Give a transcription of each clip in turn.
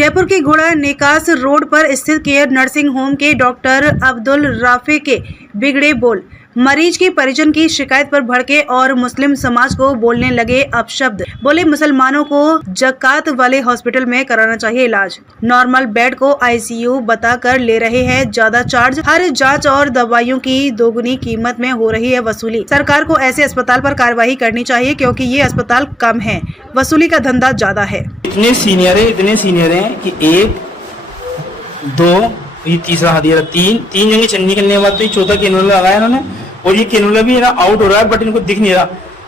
जयपुर के घोड़ा निकास रोड पर स्थित केयर नर्सिंग होम के डॉक्टर अब्दुल राफे के बिगड़े बोल मरीज के परिजन की शिकायत पर भड़के और मुस्लिम समाज को बोलने लगे अपशब्द। बोले मुसलमानों को जकात वाले हॉस्पिटल में कराना चाहिए इलाज, नॉर्मल बेड को आईसीयू बताकर ले रहे हैं ज्यादा चार्ज, हर जांच और दवाइयों की दोगुनी कीमत में हो रही है वसूली। सरकार को ऐसे अस्पताल पर कार्रवाई करनी चाहिए क्योंकि ये अस्पताल कम है, वसूली का धंधा ज्यादा है। इतने सीनियर हैं कि एक दो ये तीसरा हाथ दिया, तीन जगह चन्नी निकलने के बाद तो ये चौथा कैनुला लगाया इन्होंने, और ये कैनुला भी आउट हो रहा है बट इनको दिख नहीं रहा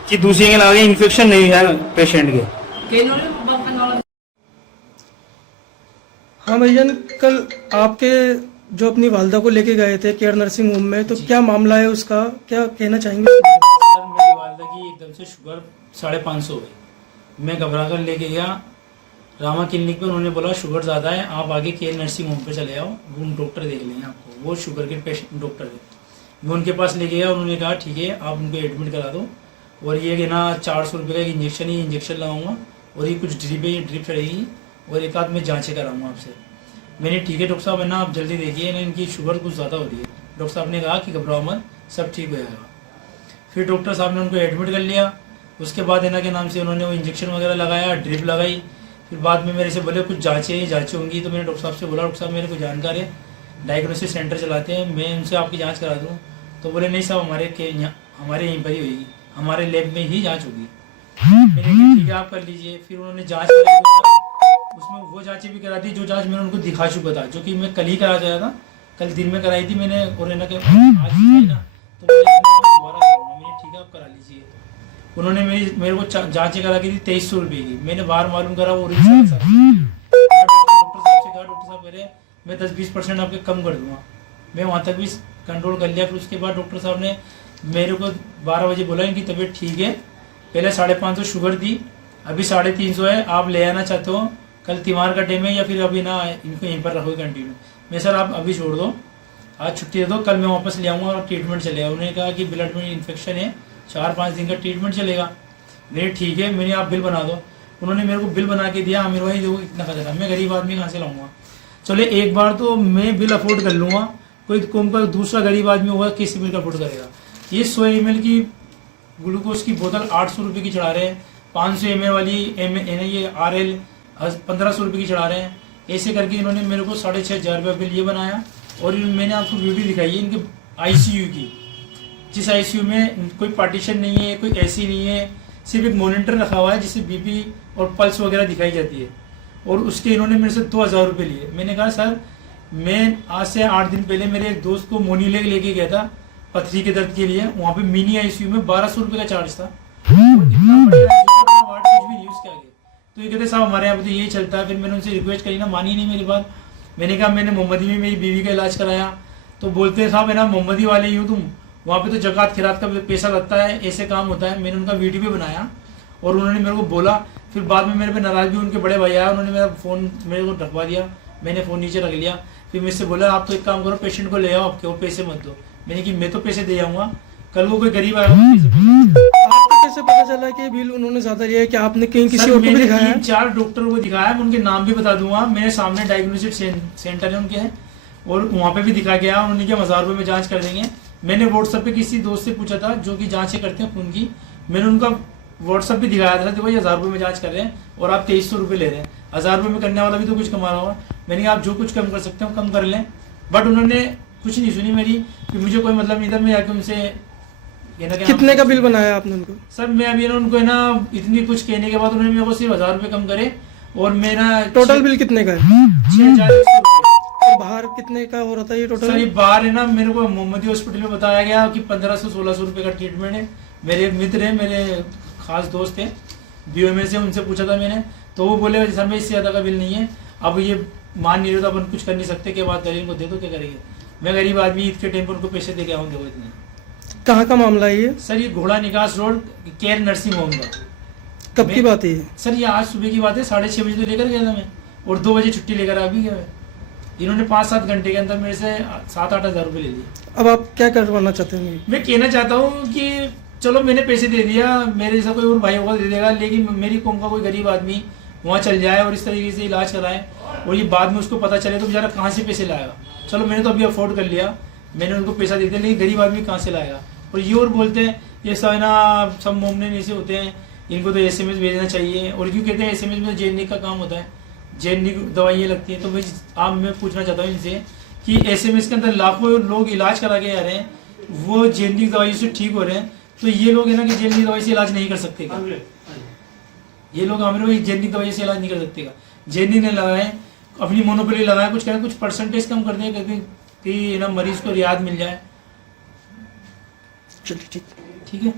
कि दूसरी जगह लगा इन्फेक्शन नहीं है पेशेंट के। हाँ भैया, कल आपके जो अपनी वालदा को लेके गए थे केयर नर्सिंग होम में, तो क्या मामला है उसका, क्या कहना चाहेंगे? सर मेरी वालदा की एकदम से शुगर 550 हो गई। मैं घबरा कर लेके गया रामा क्लिनिक पे, उन्होंने बोला शुगर ज़्यादा है, आप आगे केयर नर्सिंग होम पे चले आओ, वो डॉक्टर देख लेंगे आपको, वो शुगर के पेशेंट डॉक्टर है। मैं उनके पास लेके गया, उन्होंने कहा ठीक है आप उनको एडमिट करा दो, और ये कि ना 400 रुपये का इंजेक्शन लगाऊंगा, और ये कुछ ड्रिप चढ़ेगी, और एक आध में जाँचें कराऊंगा आपसे। मैंने ठीक है डॉक्टर साहब है ना, आप जल्दी देखिए ना, इनकी शुगर कुछ ज़्यादा हो रही है। डॉक्टर साहब ने कहा कि घबराओ मत, सब ठीक हो जाएगा। फिर डॉक्टर साहब ने उनको एडमिट कर लिया। उसके बाद इनके नाम से उन्होंने वो इंजेक्शन वगैरह लगाया, ड्रिप लगाई। फिर बाद में मेरे से बोले कुछ जांचें होंगी, तो मैंने डॉक्टर साहब से बोला डॉक्टर साहब मेरे को जानकारी है, डायग्नोसिस सेंटर चलाते हैं, मैं उनसे आपकी जांच करा दूं। तो बोले नहीं साहब हमारे यहीं पर ही होगी, हमारे लैब में ही जांच होगी। मैंने कहा ठीक है आप कर लीजिए। फिर उन्होंने जाँच कराई, उसमें वो जाँचें भी करा दी जो जाँच मैंने उनको दिखा चुका था, जो कि मैं कल ही करा गया था, कल दिन में कराई थी मैंने, और आज ना तो दोबारा कराऊंगा। मैंने ठीक है आप करा लीजिए। उन्होंने मेरे को जांचें करा के दी 2300 रुपये की। मैंने बाहर मालूम करा वो डॉक्टर साहब से कहा डॉक्टर साहब कह रहे मैं 10-20% आपके कम कर दूंगा। मैं वहाँ तक भी कंट्रोल कर लिया। फिर उसके बाद डॉक्टर साहब ने मेरे को 12 बजे बोला इनकी तबीयत ठीक है, पहले 550 शुगर थी, अभी 350 है, आप ले आना चाहते हो, कल त्योहार का टाइम है या फिर अभी ना इनको यहीं पर रखो कंटिन्यू। मैं सर आप अभी छोड़ दो, आज छुट्टी दे दो, कल मैं वापस ले आऊँगा और ट्रीटमेंट चलेगा। उन्होंने कहा कि ब्लड में इन्फेक्शन है, 4-5 दिन का ट्रीटमेंट चलेगा। मैंने ठीक है, मैंने आप बिल बना दो। उन्होंने मेरे को बिल बना के दिया, आमिर भाई देखो इतना खतरा, मैं गरीब आदमी कहाँ से लाऊंगा। चले एक बार तो मैं बिल अफोर्ड कर लूँगा, कोई कौन का दूसरा गरीब आदमी होगा किस बिल का अफोर्ड करेगा। ये 100 ml की ग्लूकोज की बोतल 800 रुपये की चढ़ा रहे हैं, 500 ml वाली ये RL 1500 रुपये की चढ़ा रहे हैं। ऐसे करके इन्होंने मेरे को 6500 रुपये बिल ये बनाया। और मैंने आपको वीडियो दिखाई है इनके ICU की, जिस ICU में कोई पार्टीशन नहीं है, कोई ऐसी नहीं है, सिर्फ एक मॉनिटर रखा हुआ है जिससे BP और पल्स वगैरह दिखाई जाती है। और उसके इन्होंने मेरे से 2000 रुपये लिए। मैंने कहा सर मैं आज से 8 दिन पहले मेरे एक दोस्त को मोनीलेग लेके गया था पथरी के दर्द के लिए, वहाँ पे मिनी ICU में 1200 रुपये का चार्ज था, इतना बड़ा वार्ड कुछ भी नहीं उसके आगे। तो ये कहते साहब हमारे यहाँ पे तो यही चलता है। फिर मैंने उनसे रिक्वेस्ट करी ना, मानी नहीं मेरी बात। मैंने कहा मैंने मोहम्मदी में मेरी बीवी का इलाज कराया, तो बोलते हैं साहब है ना मोहम्मदी वाले ही हो तुम, वहाँ पे तो जकात खिरात का पैसा लगता है, ऐसे काम होता है। मैंने उनका वीडियो भी बनाया और उन्होंने मेरे को बोला। फिर बाद में मेरे पे नाराज भी उनके बड़े भाई आया, उन्होंने मेरा फ़ोन मेरे को ढकवा दिया, मैंने फ़ोन नीचे रख लिया। फिर मुझसे बोला आप तो एक काम करो पेशेंट को ले आओ, आपके वो पैसे मत दो। मैंने कि मैं तो पैसे दे आऊँगा, कल को कोई गरीब आएगा। आपको कैसे पता चला कि बिल उन्होंने ज्यादा लिया है? कि आपने कहीं किसी और को भी दिखाया है? 3-4 डॉक्टरों को दिखाया, मैं उनके नाम भी बता दूंगा। मेरे सामने डायग्नोसिस सेंटर है उनके, और वहाँ पे भी दिखा गया। उन्होंने क्या 1000 रुपये में जांच कर देंगे। मैंने व्हाट्सएप पे किसी दोस्त से पूछा था जो कि जांचें करते हैं खून की, मैंने उनका व्हाट्सएप भी दिखाया था, देखो ये 1000 रुपये में जांच कर रहे हैं और आप 2300 रुपये ले रहे हैं। 1000 रुपये में करने वाला भी तो कुछ कमा रहा होगा। मैंने कहा आप जो कुछ कम कर सकते हो कम कर लें, बट उन्होंने कुछ नहीं सुनी मेरी, कि मुझे कोई मतलब नहीं था। मैं जाके उनसे कितने का बिल बनाया आपने उनको? सर मैं अभी उनको है ना इतनी कुछ कहने के बाद उन्होंने मेरे को सिर्फ 1000 रुपये कम करे, और मेरा टोटल बिल कितने का है? 6100 और बाहर कितने का हो रहा था ये टोटल? सर ये बाहर है ना, मेरे को मोहम्मदी हॉस्पिटल में बताया गया कि 1500-1600 रुपये का ट्रीटमेंट है। मेरे एक मित्र है, मेरे खास दोस्त है BOMS से, उनसे पूछा था मैंने, तो वो बोले सर में इससे ज़्यादा का बिल नहीं है। अब ये मान नहीं रहे तो अपन कुछ कर नहीं सकते, क्या बात करें, इनको दे दो क्या करेंगे। मैं गरीब आदमी ईद के टाइम पर उनको पैसे दे के आऊँ, देखो इतने। कहाँ का मामला है ये? सर ये घोड़ा निकास रोड केयर नर्सिंग होम का। कब की बात है? सर ये आज सुबह की बात है, 6:30 बजे तो लेकर गया था मैं, और 2 बजे छुट्टी लेकर आ भी गया मैं। इन्होंने 5-7 घंटे के अंदर मेरे से 7-8 हज़ार रुपये ले लिए। अब आप क्या करवाना चाहते हैं? मैं कहना चाहता हूँ कि चलो मैंने पैसे दे दिया, मेरे जैसा कोई और भाई होगा दे देगा, लेकिन मेरी कौम का कोई गरीब आदमी वहाँ चल जाए और इस तरीके से इलाज कराए। और ये बाद में उसको पता चले तो बेचारा कहाँ से पैसे लाएगा। चलो मैंने तो अभी अफोर्ड कर लिया, मैंने उनको पैसा दे दिया, लेकिन गरीब आदमी कहाँ से लाएगा। और ये और बोलते हैं ये सब है ना, सब मोमने ऐसे होते हैं, इनको तो SMS भेजना चाहिए। और क्यों कहते हैं SMS में जेनिक का काम होता है, जेनिक दवाइयाँ लगती हैं। तो मैं पूछना चाहता हूँ इनसे कि SMS के अंदर लाखों लोग इलाज करा के आ रहे हैं, वो जेनिक दवाई से ठीक हो रहे हैं, तो ये लोग है ना कि जेनिक दवाई से इलाज नहीं कर सकते क्या? ये लोग हमारे जेनिक दवाई से इलाज नहीं कर सकते क्या? जेनिक ने लगाए, अपनी मोनोपोली लगाए, कुछ करें, कुछ परसेंटेज कम कर दें कि ना मरीज को रियायत मिल जाए। चलिए ठीक ठीक है।